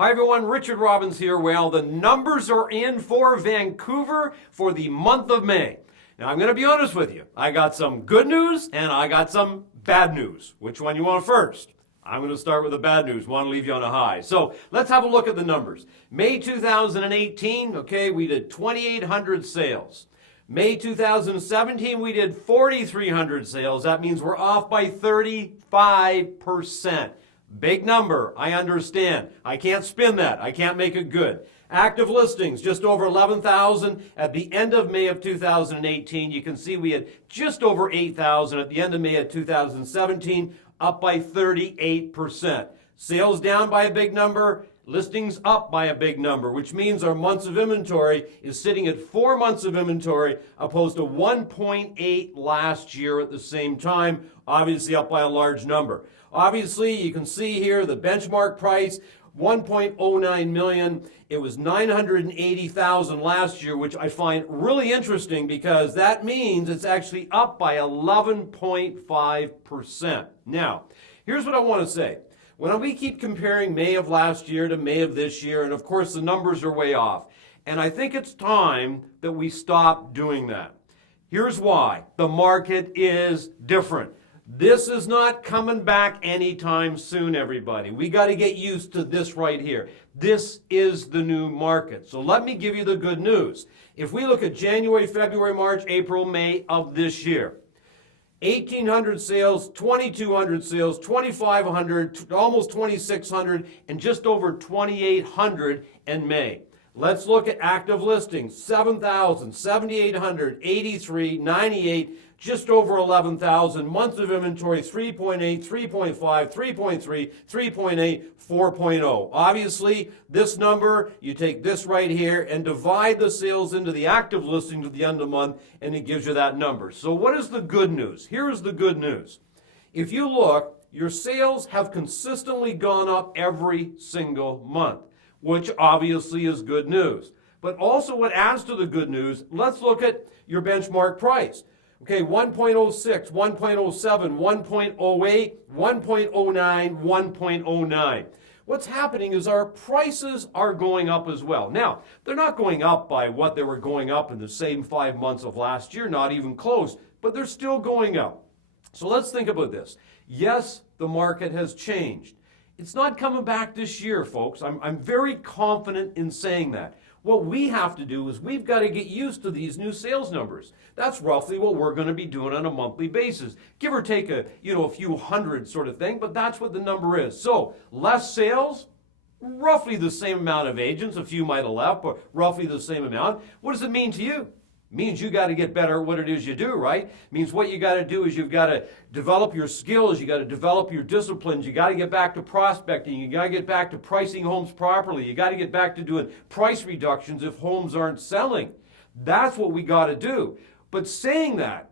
Hi everyone, Richard Robbins here. Well, the numbers are in for Vancouver for the month of May. Now, I'm going to be honest with you. I got some good news and I got some bad news. Which one you want first? I'm going to start with the bad news. Want to leave you on a high. So let's have a look at the numbers. May 2018, okay, we did 2,800 sales. May 2017, we did 4,300 sales. That means we're off by 35%. Big number, I understand. I can't spin that. I can't make it good. Active listings, just over 11,000 at the end of May of 2018. You can see we had just over 8,000 at the end of May of 2017, up by 38%. Sales down by a big number, listings up by a big number, which means our months of inventory is sitting at 4 months of inventory opposed to 1.8 last year at the same time, obviously up by a large number. Obviously, you can see here the benchmark price, 1.09 million. It was 980,000 last year, which I find really interesting because that means it's actually up by 11.5%. Now, here's what I want to say. When we keep comparing May of last year to May of this year, and of course the numbers are way off, and I think it's time that we stop doing that. Here's why. The market is different. This is not coming back anytime soon, everybody. We got to get used to this right here. This is the new market. So let me give you the good news. If we look at January, February, March, April, May of this year, 1,800 sales, 2,200 sales, 2,500, almost 2,600, and just over 2,800 in May. Let's look at active listings, 7,000, 7,800, 83, 98, just over 11,000. Months of inventory, 3.8, 3.5, 3.3, 3.8, 4.0. Obviously, this number, you take this right here and divide the sales into the active listings at the end of the month, and it gives you that number. So what is the good news? Here is the good news. If you look, your sales have consistently gone up every single month, which obviously is good news. But also what adds to the good news, let's look at your benchmark price. Okay, 1.06, 1.07, 1.08, 1.09, 1.09. What's happening is our prices are going up as well. Now, they're not going up by what they were going up in the same 5 months of last year, not even close, but they're still going up. So let's think about this. Yes, the market has changed. It's not coming back this year, folks. I'm very confident in saying that. What we have to do is we've got to get used to these new sales numbers. That's roughly what we're going to be doing on a monthly basis. Give or take a few hundred sort of thing, but that's what the number is. So less sales, roughly the same amount of agents. A few might have left, but roughly the same amount. What does it mean to you? It means you got to get better at what it is you do, right? It means what you got to do is you've got to develop your skills, you got to develop your disciplines, you got to get back to prospecting, you got to get back to pricing homes properly, you got to get back to doing price reductions if homes aren't selling. That's what we got to do. But saying that,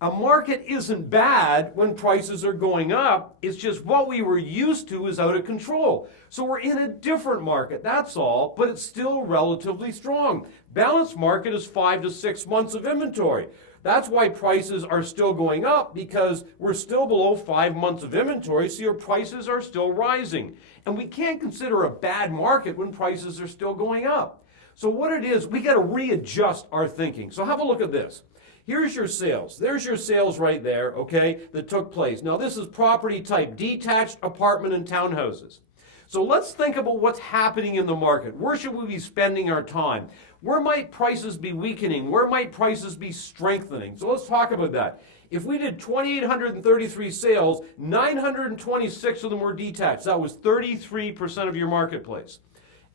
a market isn't bad when prices are going up. It's just what we were used to is out of control. So we're in a different market, that's all, but it's still relatively strong. Balanced market is 5 to 6 months of inventory. That's why prices are still going up, because we're still below 5 months of inventory, so your prices are still rising. And we can't consider a bad market when prices are still going up. So what it is, we got to readjust our thinking. So have a look at this. Here's your sales. There's your sales right there, okay, that took place. Now, this is property type, detached apartment and townhouses. So let's think about what's happening in the market. Where should we be spending our time? Where might prices be weakening? Where might prices be strengthening? So let's talk about that. If we did 2,833 sales, 926 of them were detached. That was 33% of your marketplace.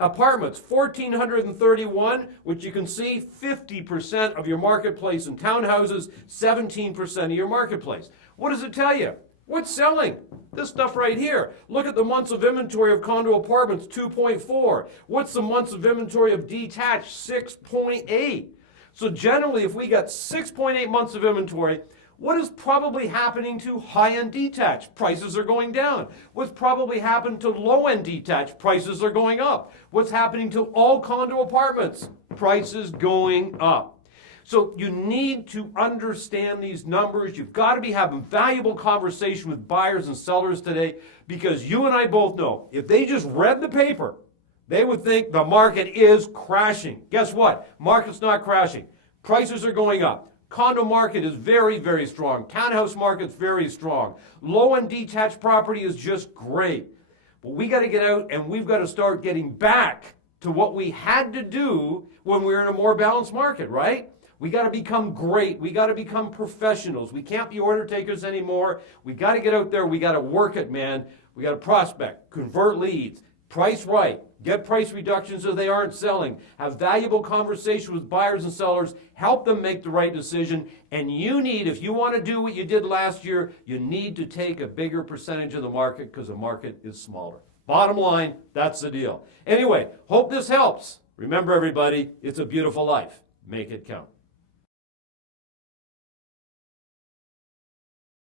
Apartments, 1,431, which you can see 50% of your marketplace, and townhouses, 17% of your marketplace. What does it tell you? What's selling? This stuff right here. Look at the months of inventory of condo apartments, 2.4. What's the months of inventory of detached? 6.8. So generally, if we got 6.8 months of inventory, what is probably happening to high-end detached? Prices are going down. What's probably happened to low-end detached? Prices are going up. What's happening to all condo apartments? Prices going up. So you need to understand these numbers. You've got to be having valuable conversation with buyers and sellers today, because you and I both know if they just read the paper, They would think the market is crashing. Guess what? Market's not crashing. Prices are going up. Condo market is very, very strong. Townhouse market's very strong. Low and detached property is just great. But we got to get out and we've got to start getting back to what we had to do when we were in a more balanced market, right? We got to become great. We got to become professionals. We can't be order takers anymore. We got to get out there. We got to work it, man. We got to prospect, convert leads, price right, get price reductions so they aren't selling, have valuable conversations with buyers and sellers, help them make the right decision. And you need, if you want to do what you did last year, you need to take a bigger percentage of the market because the market is smaller. Bottom line, that's the deal. Anyway, hope this helps. Remember, everybody, it's a beautiful life. Make it count.